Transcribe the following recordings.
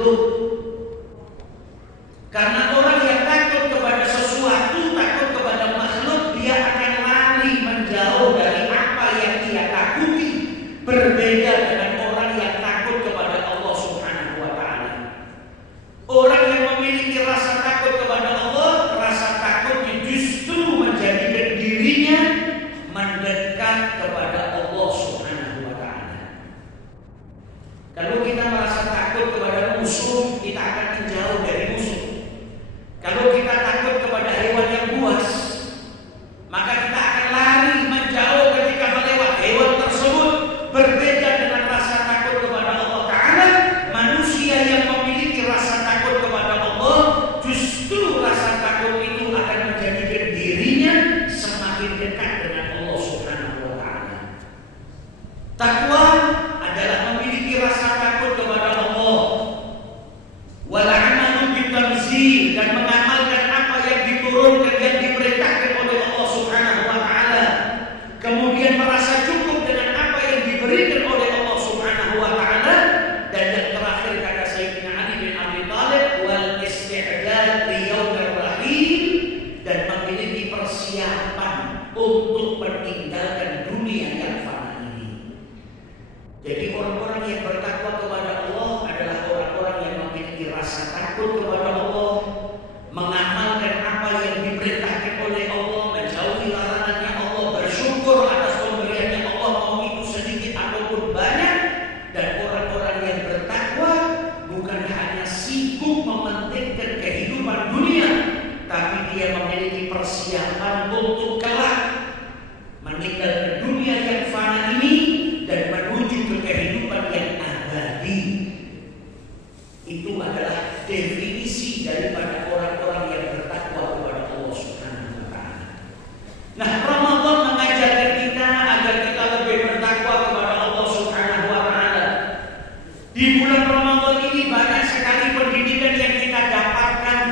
makhluk. Karena orang yang takut kepada sesuatu, takut kepada makhluk, dia akan lari menjauh dari apa yang dia takuti. Berbeda dengan orang yang takut kepada Allah Subhanahu wa Ta'ala. Orang yang memiliki rasa takut kepada Allah, rasa takutnya justru menjadikan dirinya mendekat kepada Allah Subhanahu wa Ta'ala. Kalau kita merasa takut kepada musuh, kita akan menjauh dari musuh. Kalau kita takut kepada hewan yang buas, maka kita akan lari menjauh ketika melewat hewan tersebut. Berbeda dengan rasa takut kepada Allah Ta'ala, manusia yang memiliki rasa takut kepada Allah, justru rasa takut itu akan menjadikan dirinya semakin dekat dengan Allah Subhanahu wa Ta'ala. Takwa adalah memiliki rasa takut kepada Allah, wal amalu bitamzil, dan mengamalkan apa yang diturunkan, yang diperintahkan oleh Allah Subhanahu wa Ta'ala. Kemudian merasa cukup dengan apa yang diberikan oleh Allah Subhanahu wa Ta'ala. Dan yang terakhir kata Sayyidina Ali bin Abi Thalib, wal isti'dad li yaumir rahim, dan memiliki persiapan untuk meninggalkan dunia yang fana ini. Jadi orang-orang yang bertakwa kepada Allah adalah orang-orang yang memiliki rasa takut kepada Allah, mengamalkan apa yang diperintahkan oleh Allah, menjauhi larangannya Allah, bersyukur atas pemberiannya Allah, mau itu sedikit ataupun banyak. Dan orang-orang yang bertakwa bukan hanya sibuk mementingkan kehidupan dunia, tapi dia memiliki persiapan untuk kelak meninggalkan dunia yang fana ini dan menuju ke kehidupan yang abadi. Itu adalah definisi daripada orang-orang yang bertakwa kepada Allah Subhanahu wa Ta'ala. Nah, Ramadan mengajarkan kita agar kita lebih bertakwa kepada Allah Subhanahu wa Ta'ala. Di bulan Ramadan ini banyak sekali pendidikan yang kita dapatkan.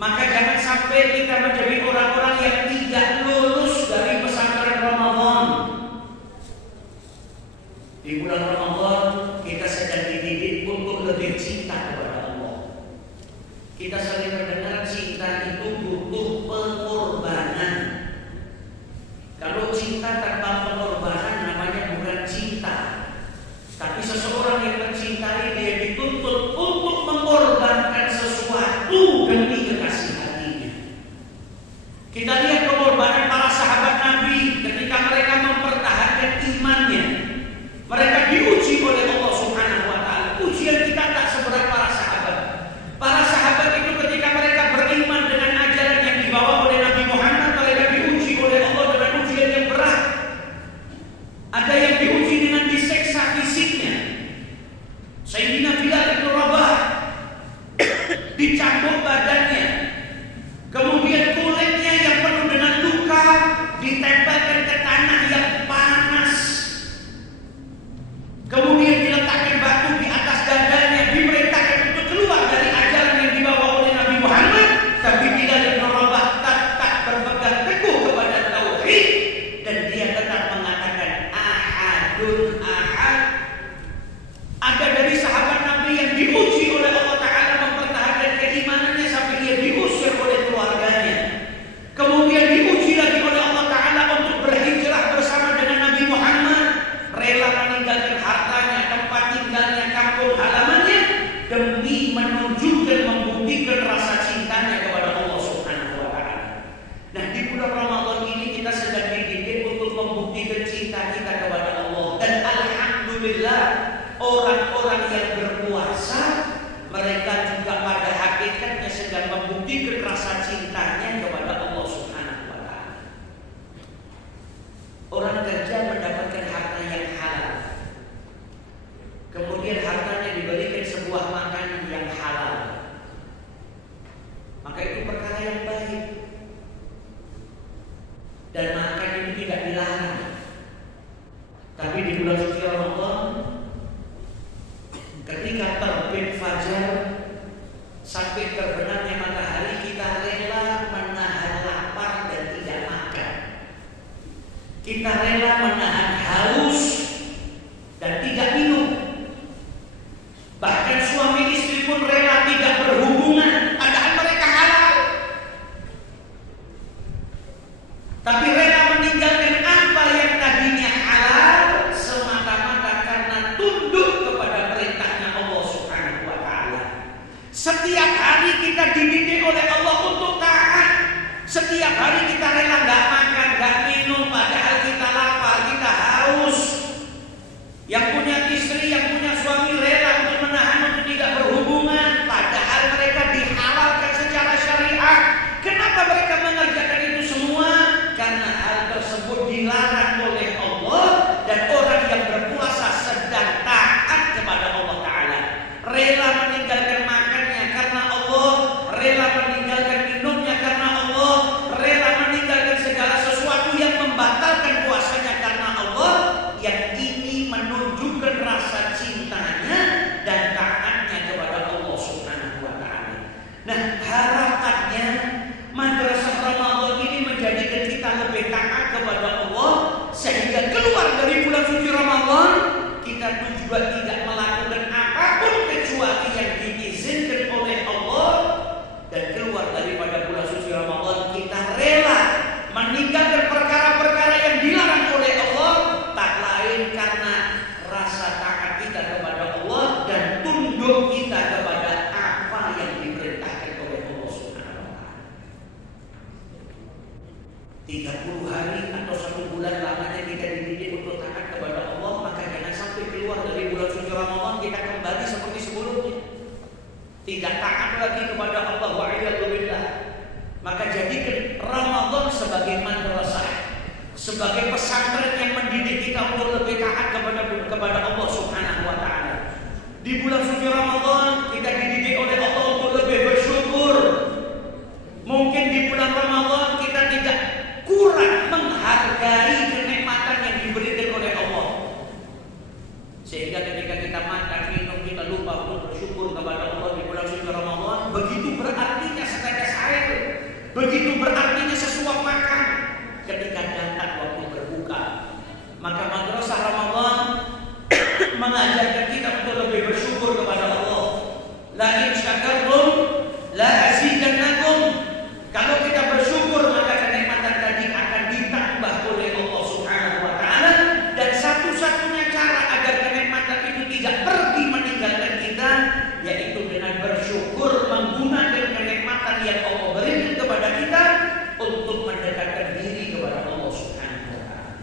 Maka jangan sampai kita menjadi orang-orang yang tidak lulus dari pesantren Ramadan. Di bulan Ramadan kita sedang dididik untuk lebih cinta kepada Allah. Kita sering mendengar cinta itu butuh pengorbanan. Kalau cinta tanpa pengorbanan namanya bukan cinta. Tapi seseorang yang mencintai, dia dituntut untuk mengorbankan sesuatu demi kekasih hatinya. Kita lihat pengorbanan para sahabat Nabi ketika mereka mempertahankan imannya. Mereka diuji oleh Allah Subhanahu wa Ta'ala. Ujian kita tak seberat para sahabat. Para sahabat itu ketika mereka beriman dengan ajaran yang dibawa oleh Nabi Muhammad, mereka diuji oleh Allah dengan ujian yang berat. Ada yang diuji dengan diseksa fisiknya. Sayyidina Bilal bin Rabah dicambuk badannya. Kemudian kulitnya yang penuh dengan luka ditempelkan ke tanah yang panas. Kemudian diletakkan batu di atas dadanya, diperintahkan untuk keluar dari ajaran yang dibawa oleh Nabi Muhammad. Tapi Bilal bin Rabah tetap berpegang teguh kepada tauhid dan dia tetap mengatakan ahadun ahad. Ada dari sahabat Nabi yang diuji oleh Allah Ta'ala mempertahankan keimanannya sampai dia diusir oleh keluarganya. Kemudian diuji lagi oleh Allah Ta'ala untuk berhijrah bersama dengan Nabi Muhammad, rela meninggalkan hartanya, tempat tinggalnya, kampung halamannya, demi menunjukkan, membuktikan rasa cintanya kepada Allah Subhanahu wa Ta'ala. Nah, di bulan Ramadan ini kita sedang dididik untuk membuktikan cinta kita kepada Allah. Dan alhamdulillah, orang-orang yang berpuasa, mereka juga pada hakikatnya sedang membuktikan rasa cintanya kepada Allah Subhanahu wa Ta'ala. Orang kerja mendapatkan harta yang halal, kemudian hartanya diberikan sebuah makanan yang halal, maka itu perkara yang baik. Dan makan itu tidak dilarang. Tapi di bulan suci Ramadan, ketika terbit fajar sampai terbenamnya matahari, kita rela menahan lapar dan tidak makan. Kita rela menahan haus dan tidak minum. Bahkan suami kita juga tidak melakukan apapun kecuali yang diizinkan oleh Allah dan keluar daripada bulan suci Ramadan, kita rela meninggalkan perkara-perkara yang dilarang oleh Allah, tak lain karena rasa taat kita kepada Allah dan tunduk kita kepada apa yang diperintahkan oleh Allah Subhanahu wa taala. 30 hari atau 1 bulan lamanya kita dididik untuk taat kepada Allah, maka jangan sampai keluar dari bulan suci Ramadan kita kembali seperti sebelumnya, tidak taat lagi kepada Allah wa'iyadzubillah. Maka jadikan Ramadan sebagai madrasah, sebagai pesantren yang mendidik kita untuk lebih taat kepada Allah Subhanahu wa taala. Di bulan suci Ramadan kita dididik oleh Allah untuk lebih bersyukur. Mungkin di bulan Ramadan kita tidak kurang menghargai kenikmatan yang diberikan oleh Allah, sehingga ketika kita makan minum kita lupa untuk bersyukur kepada Allah di bulan suci Ramadan. Begitu berartinya setetes air, begitu berartinya sesuap makan ketika datang waktu berbuka. Maka madrasah Ramadan mengajarkan kita untuk lebih bersyukur kepada Allah. La in syakartum la azidannakum. Kalau kita bersyukur maka kenikmatan tadi akan ditambah oleh Allah Subhanahu wa taala, dan satu-satunya cara agar kenikmatan itu tidak pergi meninggalkan kita yaitu dengan bersyukur, menggunakan kenikmatan yang Allah berikan kepada kita untuk mendekatkan diri kepada Allah Subhanahu wa taala.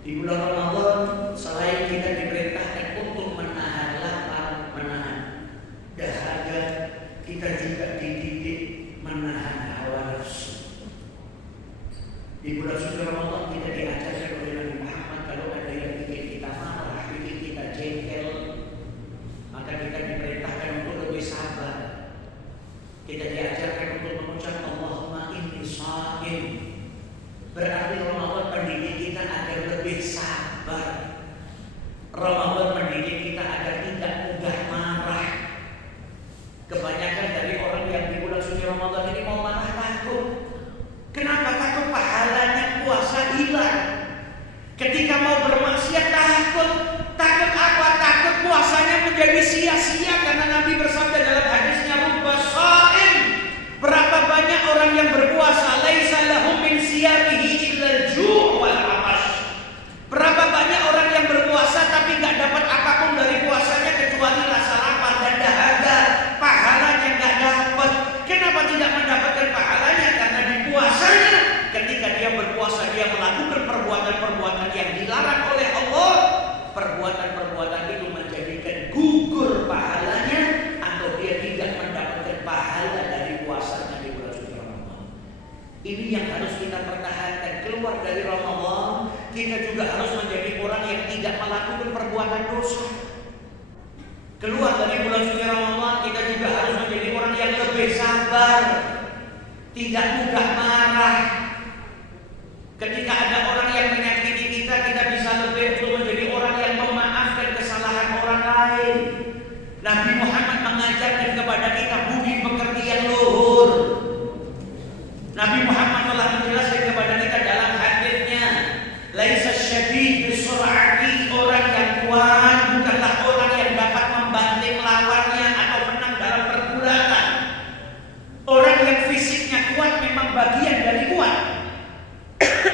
Di bulan Ramadan selain kita diperintahkan untuk menahan lapar, menahan dahaga, kita juga dididik menahan hawa nafsu. Di bulan suci Ramadan kita diajarkan oleh Nabi Muhammad, kalau ada yang bikin kita marah, bikin kita jengkel, maka kita diperintahkan untuk lebih sabar. Kita diajarkan untuk mengucap Allahumma inni sha'im. Berarti Ramadan mendidik kita agar lebih sabar. Ramadan mendidik kita agar tidak mudah marah. Kebanyakan dari orang yang di bulan suci Ramadan ini mau marah takut. Kenapa takut? Pahalanya puasa hilang. Ketika mau bermaksiat takut. Takut apa? Takut puasanya menjadi sia-sia, karena Nabi bersabda dalam hadisnya, rubba sha'im. Berapa banyak orang yang berpuasa, laisa lahum min siyamihi illa al-ju' wal 'atash. Berapa banyak orang yang berpuasa tapi gak dapat apapun dari puasanya kecuali rasa lapar dan dahaga. Pahalanya gak dapat. Kenapa tidak mendapatkan pahalanya? Karena di puasanya, ketika dia berpuasa, dia melakukan perbuatan-perbuatan yang dilarang oleh Allah. Perbuatan-perbuatan itu menjadikan gugur pahalanya, atau dia tidak mendapatkan pahala dari puasanya di bulan suci Ramadan. Ini yang harus kita pertahankan. Keluar dari Ramadan, kita juga harus menjadi orang yang tidak melakukan perbuatan dosa. Keluar dari bulan suci Ramadan, kita juga harus menjadi orang yang lebih sabar, tidak mudah marah. Ketika ada orang yang menyakiti kita, kita bisa lebih untuk menjadi orang yang memaafkan kesalahan orang lain. Nabi Muhammad mengajarkan kepada kita budi pekerti yang luhur. Nabi Muhammad telah menjelaskan kepada kita dalam hadisnya, laisa syadid bisur'ati, orang yang kuat bukanlah orang yang dapat membanting lawannya atau menang dalam pergulatan. Orang yang fisiknya kuat memang bagian dari kuat.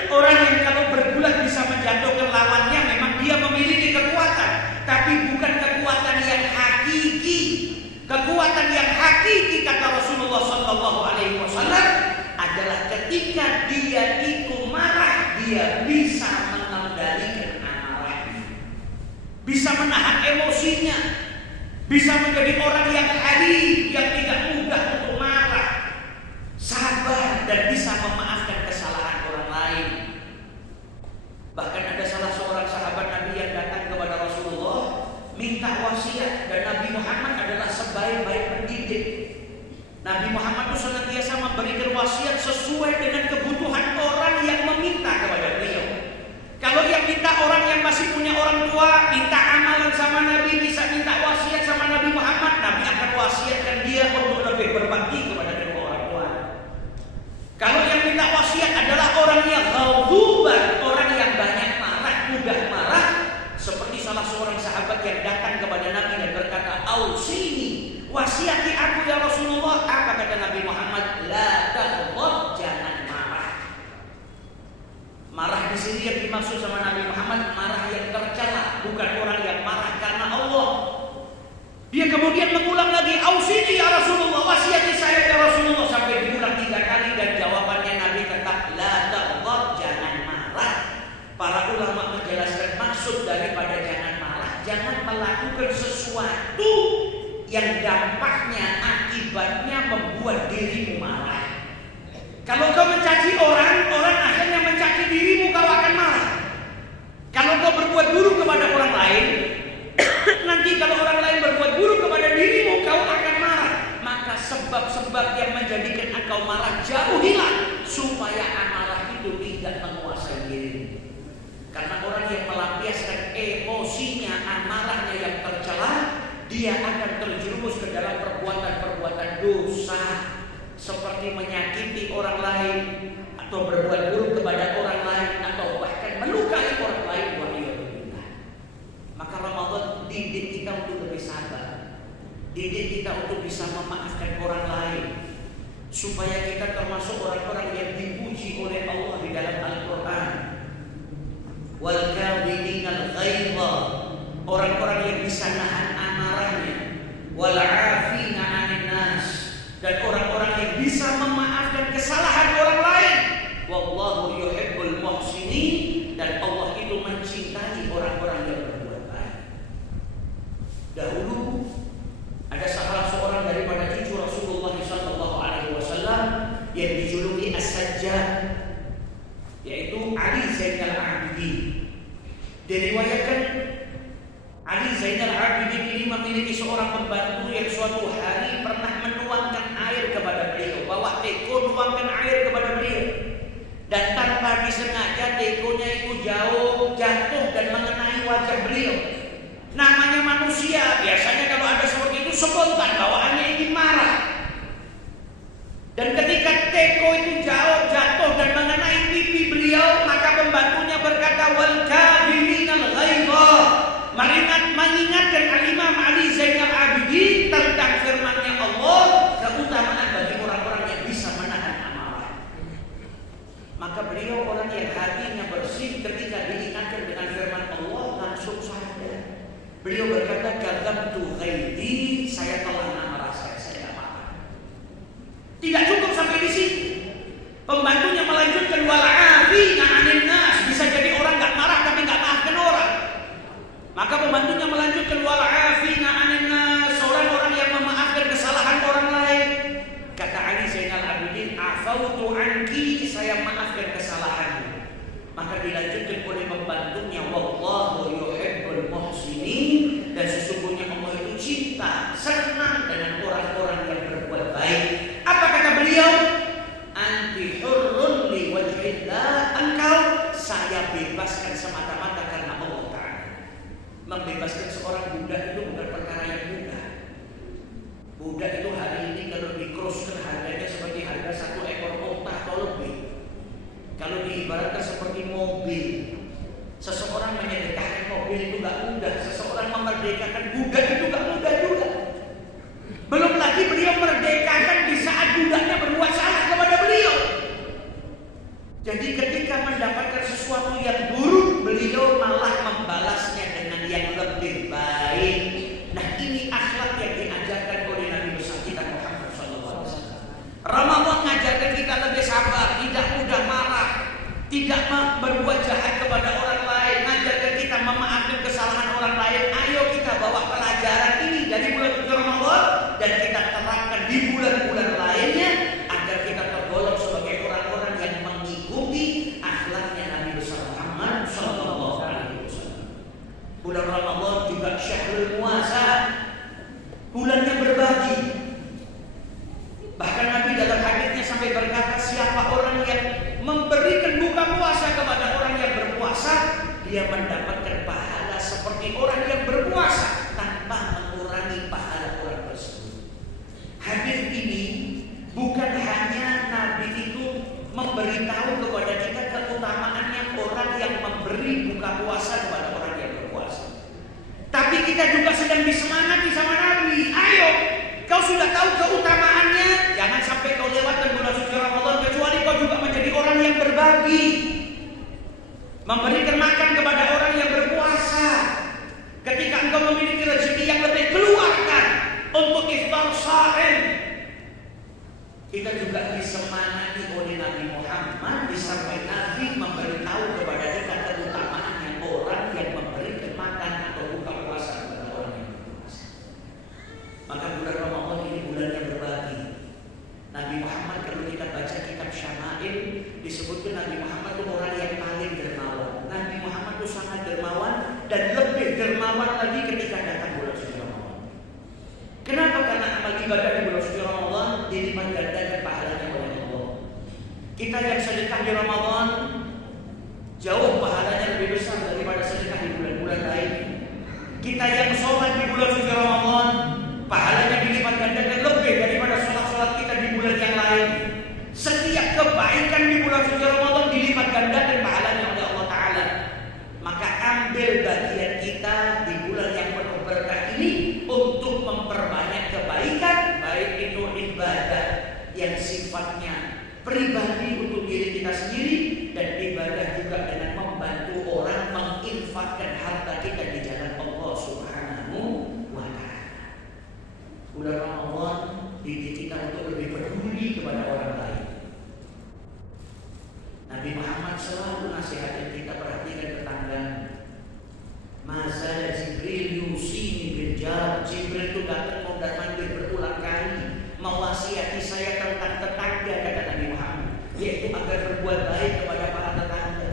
Orang yang kalau bergulat bisa menjatuhkan lawannya, memang dia memiliki kekuatan, tapi bukan kekuatan yang hakiki. Kekuatan yang hakiki, kata Rasulullah SAW, adalah ketika dia itu marah, dia bisa mengendalikan amarahnya, bisa menahan emosinya, bisa menjadi orang yang halim, yang tidak mudah untuk marah, sabar, dan bisa memaafkan kesalahan orang lain. Bahkan ada salah seorang sahabat Nabi yang datang kepada Rasulullah minta wasiat, dan Nabi Muhammad adalah sebaik-baik pendidik. Nabi Muhammad itu senantiasa memberikan wasiat sesuai dengan kebutuhan orang yang meminta kepada beliau. Kalau yang minta orang yang masih punya orang tua, minta amalan sama Nabi, bisa minta wasiat sama Nabi Muhammad, Nabi akan wasiatkan dia untuk lebih berbakti kepada kedua orang tua. Kalau yang minta wasiat adalah orang yang ghadzuban, orang yang banyak marah, mudah marah, seperti salah seorang sahabat yang datang kepada Nabi dan berkata, "Ausini, wasiati aku ya Rasulullah." Apa kata Nabi Muhammad? La taghdab, jangan marah. Marah di sini yang dimaksud sama Nabi Muhammad marah yang tercela, bukan orang yang marah karena Allah. Dia kemudian mengulang lagi, "Ausini ya Rasulullah, wasiati saya ya Rasulullah." Sampai diulang 3 kali dan jawabannya Nabi tetap la taghdab, jangan marah. Para ulama menjelaskan maksud daripada jangan marah, jangan melakukan sesuatu yang dampaknya, akibatnya membuat dirimu marah. Kalau kau mencaci orang, orang akhirnya mencaci dirimu, kau akan marah. Kalau kau berbuat buruk kepada orang lain, nanti kalau orang lain berbuat buruk kepada dirimu, kau akan marah. Maka sebab-sebab yang menjadikan engkau marah jauhilah, supaya amarah itu tidak menguasai dirimu. Karena orang yang melampiaskan emosinya, amarahnya yang tercela, dia akan terjerumus ke dalam perbuatan-perbuatan dosa, seperti menyakiti orang lain, atau berbuat buruk kepada orang lain, atau bahkan melukai orang lain. Maka Ramadan didik kita untuk lebih sabar, didik kita untuk bisa memaafkan orang lain, supaya kita termasuk orang-orang yang dipuji oleh Allah di dalam Al-Quran. Wal kadhiminal ghaidha, orang-orang yang bisa nahan amarahnya. Wal 'afina 'anil nas, dan orang-orang yang bisa memaafkan kesalahan orang lain. Wallahu yuhibbul muhsinin, dan Allah itu mencintai orang-orang yang berbuat baik. Dahulu ada salah seorang daripada cucu Rasulullah SAW yang dijuluki As-Sajjad, yaitu Ali Zainal Abidin. Diriwayatkan Ali Zainal Abidin ini memiliki seorang pembantu yang suatu hari pernah menuangkan air kepada beliau, bawa teko nuangkan air kepada beliau, dan tanpa disengaja tekonya itu jatuh dan mengenai wajah beliau. Namanya manusia, biasanya kalau ada seperti itu spontan, bawaannya ingin marah. Dan ketika teko itu jatuh dan mengenai pipi beliau, maka pembantunya berkata, "Wal kadhiminal ghaidha," mengingatkan Al-Imam Ali Zainal Abidin tentang firman-Nya Allah, keutamaan bagi orang-orang yang bisa menahan amarah. Maka beliau orang yang hatinya bersih, ketika diingatkan dengan firman Allah langsung sadar. Beliau berkata, "Kadzabtu ghaidhi," saya telah marah, saya tidak marah. Tidak cukup sampai di situ. Pembantunya melanjutkan, "Wal 'afina 'anil nas," bisa jadi orang nggak marah tapi nggak maafkan orang. Maka pembantunya melanjutkan, "Wal 'afina 'anil nas," orang-orang yang memaafkan kesalahan orang lain. Kata Ali Zainal Abidin, "Afautu anki," saya maafkan kesalahanmu. Maka dilanjutkan oleh pembantunya, "Wallahu yuhibbul muhsinin," dan sesungguhnya Allah itu cinta, senang dengan orang-orang yang berbuat baik. Apa kata beliau? "Anti hurrun li wajhillah," engkau saya bebaskan semata-mata karena Allah Ta'ala. Membebaskan seorang budak itu bukan perkara yang mudah. Budak itu hari ini kalau dikroskan harganya seperti harga 1 ekor unta atau lebih. Kalau diibaratkan seperti mobil, seseorang menyedekahkan mobil itu gak mudah. Seseorang memerdekakan budak itu gak mudah juga. Belum lagi beliau merdekakan di saat budaknya berbuat salah kepada beliau. Jadi ketika mendapatkan sesuatu yang buruk, beliau malah membalasnya dengan yang lebih baik. Nah, ini akhlak yang diajarkan oleh Nabi besar kita Muhammad SAW. Ramadan mengajarkan kita lebih sabar, tidak mudah marah, tidak berbuat jahat kepada orang lain, mengajarkan kita memaafkan kesalahan orang lain. Ayo kita bawa pelajaran ini dari bulan suci Ramadan dan kita terapkan di bulan-bulan lainnya agar kita tergolong sebagai orang-orang yang mengikuti akhlaknya Nabi besar Muhammad SAW. Bulan Ramadan juga syahrul puasa, bulannya berbagi. Bahkan Nabi dalam hadisnya sampai berkata, siapa orang yang memberikan buka puasa kepada orang yang berpuasa, dia mendapatkan pahala seperti orang yang berpuasa tanpa mengurangi pahala orang tersebut. Hadis ini bukan hanya Nabi itu memberitahu kepada kita keutamaannya orang yang memberi buka puasa kepada orang yang berpuasa, kita juga sedang disemangati sama Nabi. Ayo, kau sudah tahu keutamaannya, jangan sampai kau lewatkan bulan suci Ramadan kecuali kau juga menjadi orang yang berbagi, memberikan makan kepada orang yang berpuasa. Ketika engkau memiliki rezeki yang lebih, keluarkan untuk iftar shaim. Kita juga disemangati oleh Nabi Muhammad, disampaikan Nabi memberitahu kepada kita keutamaannya orang yang memberikan makan atau buka puasa kepada orang yang berpuasa. Maka bulan Ramadan ini bulan yang berbagi. Nabi Muhammad, kalau kita baca kitab Syama'il, disebutkan Nabi Muhammad itu orang yang paling dermawan. Nabi Muhammad itu sangat dermawan dan lebih dermawan lagi ketika datang bulan suci Ramadan. Kenapa? Karena amal ibadah di bulan suci Ramadan dilipat gandakan pahalanya oleh Allah. Kita yang sedekah di Ramadan jauh pahalanya lebih besar daripada sedekah di bulan-bulan lain. Kita yang sholat di bulan suci Ramadan pahalanya dilipat gandakan lebih daripada sholat-sholat kita di bulan yang lain. Setiap kebaikan di bulan suci Ramadan dilipat gandakan pahalanya oleh Allah Ta'ala. Maka ambil bagian kita di bulan yang penuh berkah ini untuk memperbanyak kebaikan, baik itu ibadah yang sifatnya pribadi untuk diri kita sendiri, dan ibadah juga dengan membantu orang menginfakkan harta kita di jalan Allah Subhanahu wa Ta'ala. Bulan Ramadan dididik kita untuk lebih peduli kepada orang lain. Nabi Muhammad selalu nasihatin kita, perhatikan tetangga. Masa Jibril yusini bil jar. Jibril itu datang mau manggil berulang kali, mewasiati saya tentang tetangga, kata Nabi Muhammad, yaitu agar berbuat baik kepada para tetangga.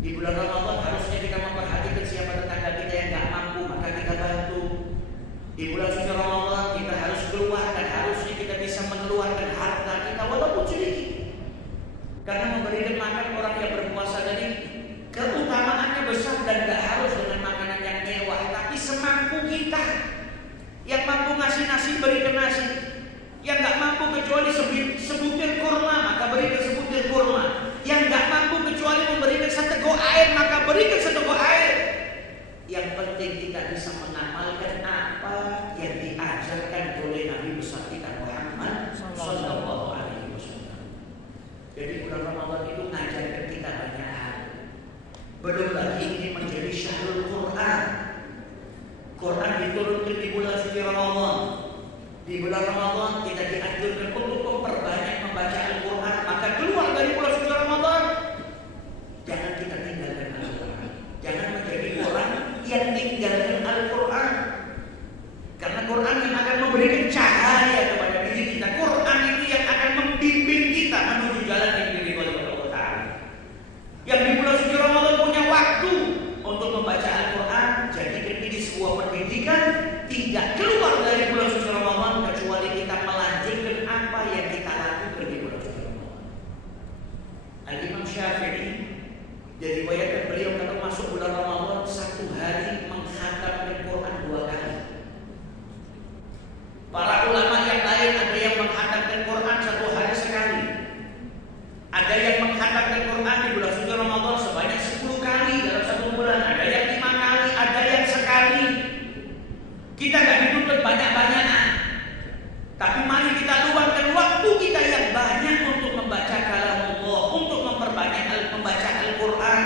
Di bulan Ramadan harusnya kita memperhatikan siapa tetangga kita yang gak mampu, maka kita bantu. Di bulan suci Ramadan kita harus keluar, dan harusnya kita bisa mengeluarkan harta kita walaupun sedikit, karena memberikan makan orang yang berpuasa tadi keutamaannya besar, dan gak harus dengan makanan yang mewah, tapi semampu kita. Yang mampu ngasih nasi, berikan nasi. Yang gak mampu kecuali sebutir kurma, maka berikan sebutir kurma. Yang gak mampu kecuali memberikan seteguk air, maka berikan seteguk air. Yang penting kita bisa mengamalkan apa yang diajarkan oleh Nabi besar kita Muhammad Sallallahu Alaihi Wasallam. Jadi bulan Ramadan itu mengajarkan kita banyak hal. Belum lagi ini menjadi syahrul Quran. Quran diturunkan di bulan suci Ramadan. Di bulan Ramadan kita dianjurkan untuk memperbanyak membaca Al-Quran. Maka keluar dari bulan suci Ramadan, jangan kita tinggalkan Al-Quran. Jangan menjadi orang yang tinggalkan Al-Quran. Karena Quran yang akan memberikan cahaya kepada diri kita. Quran itu yang akan membimbing kita menuju jalan yang diridhoi oleh Allah Ta'ala. Yang di bulan suci Ramadan punya waktu untuk membaca Al-Quran, jadikan ini sebuah pendidikan. Tidak keluar dari bulan suci Ramadan kecuali kita melanjutkan apa yang kita lakukan di bulan suci Ramadan. Al-Imam Syafi'i diriwayatkan beliau kalau masuk bulan Ramadan satu hari mengkhatamkan Quran 2 kali. Para ulama yang lain ada yang mengkhatamkan Quran 1 hari sekali. Ada yang mengkhatamkan Quran di bulan suci Ramadan sebanyak 10 kali dalam satu bulan. Ada yang 5 kali, ada yang sekali. Kita gak dituntut banyak-banyakan, tapi mari kita luangkan waktu kita yang banyak untuk membaca kalam Allah, untuk memperbanyak membaca Al-Quran,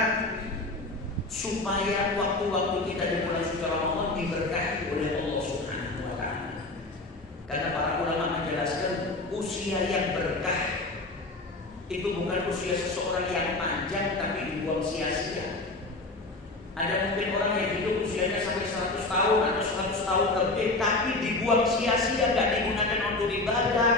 supaya waktu-waktu kita di bulan suci Ramadan diberkahi oleh Allah Subhanahu wa Ta'ala. Karena para ulama menjelaskan usia yang berkah itu bukan usia seseorang yang panjang tapi dibuang sia-sia. Ada mungkin orang yang hidup usianya sampai 100 tahun atau 100 tahun lebih, tapi dibuang sia-sia, gak digunakan untuk ibadah,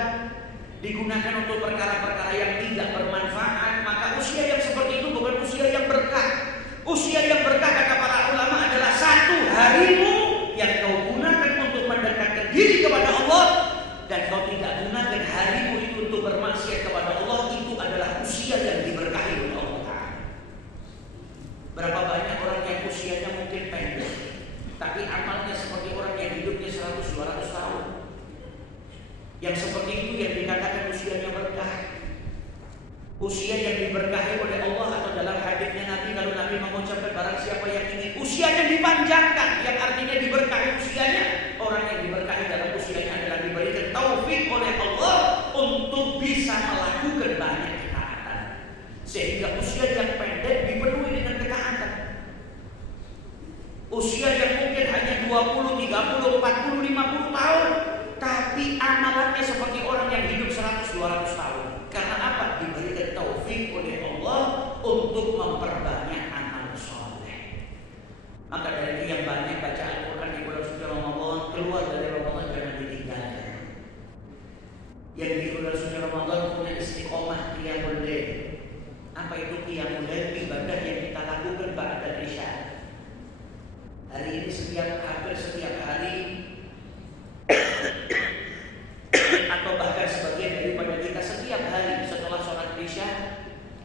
digunakan untuk perkara-perkara yang tidak bermanfaat. Maka usia yang seperti itu bukan usia yang berkah. Usia yang berkah kata para ulama adalah satu harimu yang kau gunakan untuk mendekatkan diri kepada Allah, dan kau tidak gunakan harimu itu untuk bermaksiat kepada Allah. Itu adalah usia yang diberkahi oleh Allah. Berapa banyak orang yang usianya mungkin pendek, tapi amalnya seperti orang yang hidupnya 100-200 tahun. Yang seperti itu yang dikatakan usianya berkah. Usia yang diberkahi oleh Allah, atau dalam hadisnya Nabi, kalau Nabi mengucapkan barang siapa yang ingin usianya dipanjangkan, yang artinya diberkahi Usia yang mungkin hanya 20, 30, 40, 50 tahun, tapi amalannya seperti orang yang hidup 100, 200 tahun. Karena apa? Diberikan taufik oleh Allah untuk memperbanyak amal soleh. Maka dari itu yang banyak baca Al-Quran di bulan suci Ramadan, keluar dari Ramadan jangan ditinggalkan. Yang di bulan suci Ramadan punya istiqomah qiyamul lail. Apa itu qiyamul lail? Ibadah yang kita lakukan ba'da isya. Hari ini hampir setiap hari atau bahkan sebagian daripada kita setiap hari setelah sholat isya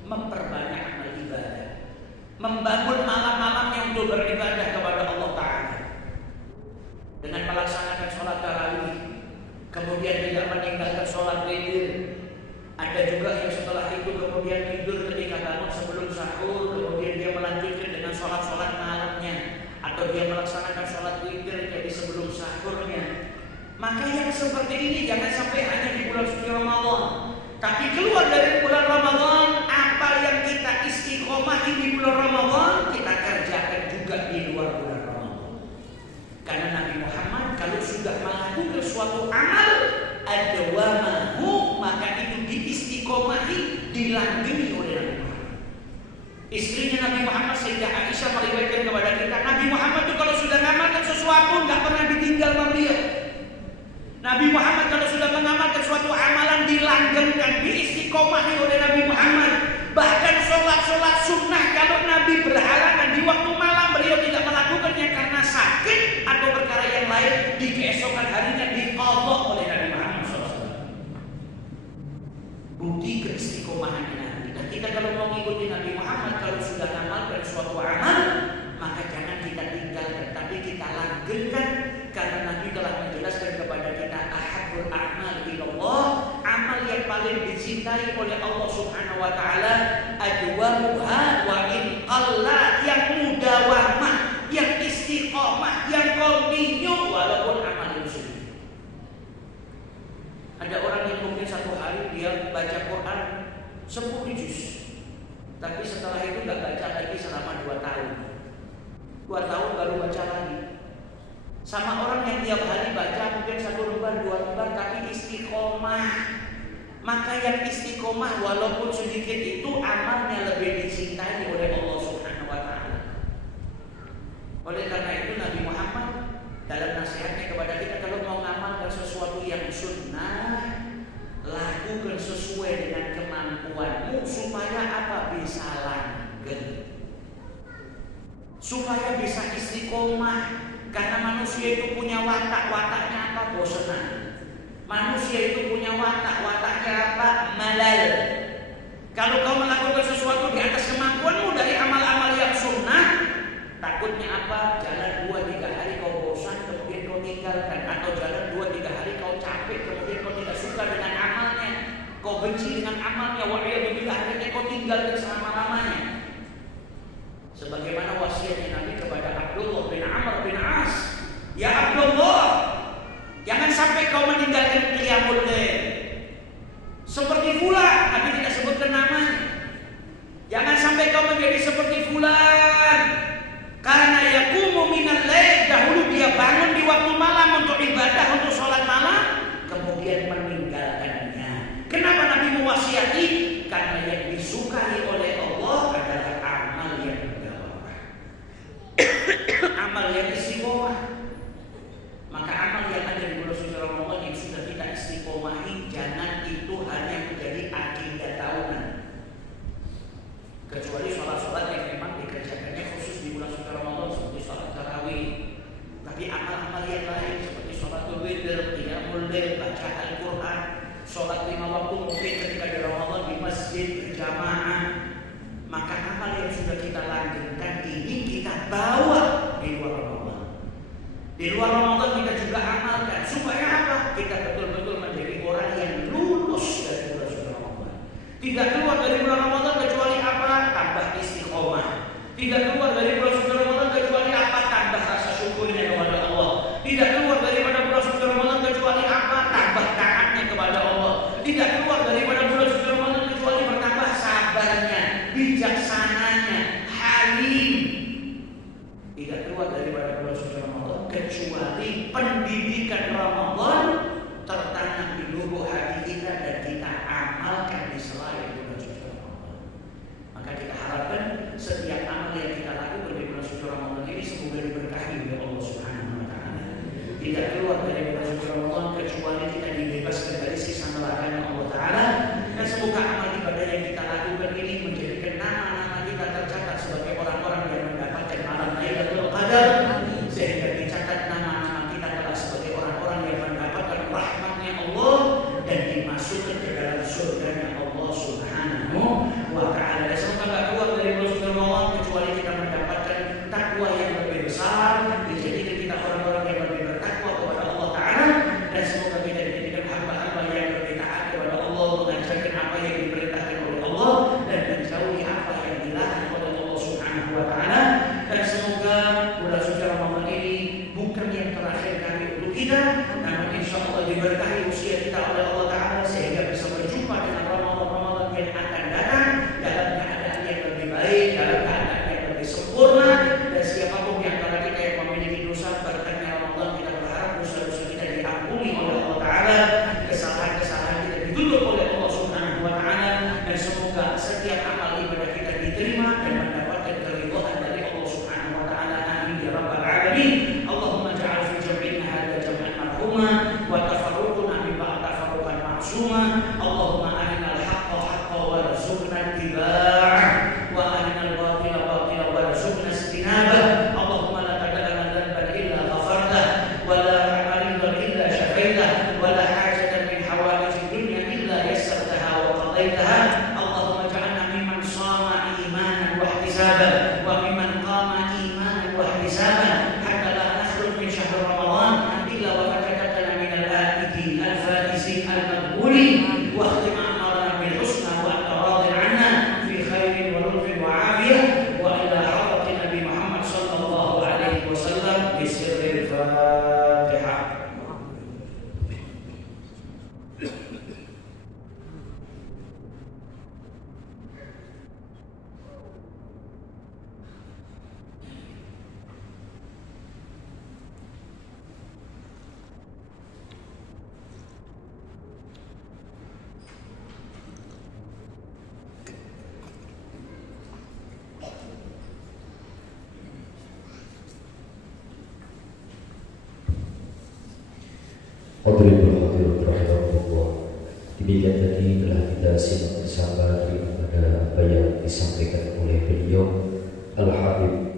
memperbanyak amal ibadah, membangun malam-malamnya untuk beribadah kepada Allah Ta'ala dengan melaksanakan sholat tarawih, kemudian tidak meninggalkan sholat witir. Ada juga yang setelah itu kemudian tidur ketika bangun sebelum sahur, kemudian dia melanjutkan dengan sholat-sholat malamnya, atau dia melaksanakan sholat witir jadi sebelum sahurnya. Maka yang seperti ini jangan sampai hanya di bulan suci Ramadan, tapi keluar dari bulan Ramadan, apa yang kita istiqomahi di bulan Ramadan kita kerjakan juga di luar bulan Ramadan. Karena Nabi Muhammad kalau sudah melakukan suatu amal adawamahu, maka itu diistiqomahi, dilanggenggi oleh Nabi Muhammad. Istrinya Nabi Muhammad Sayyidah Aisyah meriwayatkan kepada kita, Nabi Muhammad itu kalau sudah ngamalkan sesuatu nggak pernah ditinggal sama beliau. Nabi Muhammad kalau sudah mengamalkan suatu amalan dilanggengkan, diistiqomahi oleh Nabi Muhammad. Bahkan sholat sunnah kalau Nabi berhalangan di waktu malam, beliau tidak melakukannya karena sakit atau perkara yang lain, di keesokan harinya diqadha oleh Nabi Muhammad SAW. Bukti keistiqomahan Nabi. Dan kita kalau mau mengikuti Nabi Muhammad, kalau sudah mengamalkan suatu amal, maka jangan kita tinggalkan, tapi kita langgengkan. Karena Nabi telah menjelaskan kepada kita ahabbul a'mal ilallah, amal yang paling dicintai oleh Allah Subhanahu wa taala adwamuha wa in qalla, yang mudawamah, yang istiqomah, yang continue walaupun amal itu sedikit. Ada orang yang mungkin satu hari dia baca Quran 10 juz, tapi setelah itu enggak baca lagi selama 2 tahun. 2 tahun baru baca lagi. Sama orang yang tiap hari baca mungkin 1 lembar, 2 lembar, tapi istiqomah. Maka yang istiqomah walaupun sedikit itu amalnya lebih dicintai oleh Allah Subhanahu wa taala. Oleh karena itu Nabi Muhammad dalam nasihatnya kepada kita, kalau mau ngamalkan sesuatu yang sunnah, lakukan sesuai dengan kemampuanmu supaya apa? Bisa langgeng. Supaya bisa istiqomah. Karena manusia itu punya wataknya apa? Bosenan. Manusia itu punya wataknya apa? Malal. Kalau kau melakukan sesuatu di atas kemampuanmu dari amal-amal yang sunnah, takutnya apa? Jalan 2-3 hari kau bosan, kemudian kau tinggalkan. Atau jalan 2-3 hari kau capek, kemudian kau tidak suka dengan amalnya, kau benci dengan amalnya, wa'iyadzubillah, akhirnya kau tinggalkan selama-lamanya. Sebagaimana wasiatnya Nabi kepada Abdullah bin Amr bin As, ya Abdullah, jangan sampai kau meninggalkan qiyamul lail. Seperti fulan, Nabi tidak sebutkan namanya. Jangan sampai kau menjadi seperti fulan, karena yaqumu minal lail, dahulu dia bangun di waktu malam untuk ibadah, untuk sholat malam, kemudian meninggalkannya. Kenapa Nabi mewasiati? Karena yang disukai oleh Allah adalah amal yang amal yang istiqomah. Maka amal yang ada di bulan suci Ramadan yang sudah kita istiqomahi, jangan itu hanya menjadi agenda tahunan. Kecuali sholat-sholat yang memang dikerjakannya khusus di bulan suci Ramadan, seperti sholat tarawih. Tapi amal-amal yang lain seperti sholat witir, qiyamul lail, baca Al-Quran, sholat 5 waktu mungkin ketika di Ramadan di masjid berjamaah, maka amal yang sudah kita langgengkan ini kita bawa di luar Ramadan. Di luar Ramadan kita juga amalkan supaya apa? Kita betul-betul menjadi orang yang lulus dari bulan suci Ramadan. Tidak keluar dari bulan Ramadan kecuali apa? Tambah istiqomah. Tidak keluar dari bulan suci Ramadan kecuali apa? Tambah rasa syukurnya kepada Allah. Tidak keluar daripada bulan suci Ramadan kecuali apa? Tambah taatnya kepada Allah. Tidak keluar daripada bulan suci Ramadan kecuali bertambah sabarnya, bijaksananya, halim. Tidak keluar daripada suci Ramadan, kecuali pendidikan Ramadan tertanam di lubuk hati kita dan kita amalkan di selain bulan suci Ramadan. Maka kita harapkan setiap amal yang kita lakukan di bulan suci Ramadan ini semoga diberkahi oleh Allah Subhanahu wa taala. Tidak keluar dari bulan suci Ramadan kecuali kita dibebaskan dari siksa neraka Allah taala, dan semoga amal ibadah yang kita lakukan ini menjadikan nama-nama kita tercatat sebagai orang-orang yang mendapatkan malam Lailatul Qadar, sehingga dicatat nama-nama kita adalah sebagai orang-orang yang mendapatkan rahmatnya Allah dan dimasukkan ke dalam surganya Allah Subhanahu wa taala. Dan semoga tidak keluar dari bulan suci Ramadan kecuali kita mendapatkan takwa yang lebih besar, dijadikan kita orang-orang yang lebih bertakwa kepada Allah taala, dan semoga kita dijadikan hamba-hamba yang lebih taat kepada Allah, mengajarkan apa yang diperintahkan oleh Allah dan menjauhi apa yang dilarang oleh Allah Subhanahu wa taala. Dan semoga bulan suci Ramadan ini bukan yang terakhir kali untuk kita, namun insya Allah diberkahi usia kita oleh Allah taala sehingga bisa berjumpa dengan Ramadan-Ramadan yang akan datang dalam keadaan yang lebih baik, dalam keadaan yang lebih sempurna. Dan siapapun di antara kita yang memiliki dosa, berkatnya Ramadan kita berharap dosa-dosa kita diampuni oleh Allah taala, kesalahan-kesalahan kita ditutup oleh Allah Subhanahu wa taala, dan semoga setiap amal ibadah kita diterima dan mendapatkan keridhaan dari Allah Subhanahu wa taala. Amin ya rabbal alamin. Allahumma ja'al fi jam'ina hadza jam'an marhuma wa tafarruquna min ba'd tafarruqan ma'suma. Allahumma arinal haqqa haqqan warzuqna ittiba'ah wa arinal batila batila warzuqna ijtinabah. Allahumma la tad'alna dhanban illa ghafartah wa la maridan illa shafaitah wa la hajatan min hawaij dunya illa yassartaha wa qadaitaha. Allahumma ja'alna mimman shama imanan wa ihtisaban wa mimman qama imanan wa ihtisaban hatta la nakhruj min syahr Ramadan illa wa qad katabtana min al-aidin al-faizin al-maqbulin wa khtim a'malana bil husna wa anta radin 'anna fi khairin wa lutfin wa 'afiyah wa ila hadrati Nabi Muhammad sallallahu alaihi wasallam bi sirril Fatihah. Hadirin hadirat rahimahullah. Demikian tadi telah kita simak bersama daripada apa yang disampaikan oleh beliau Al-Habib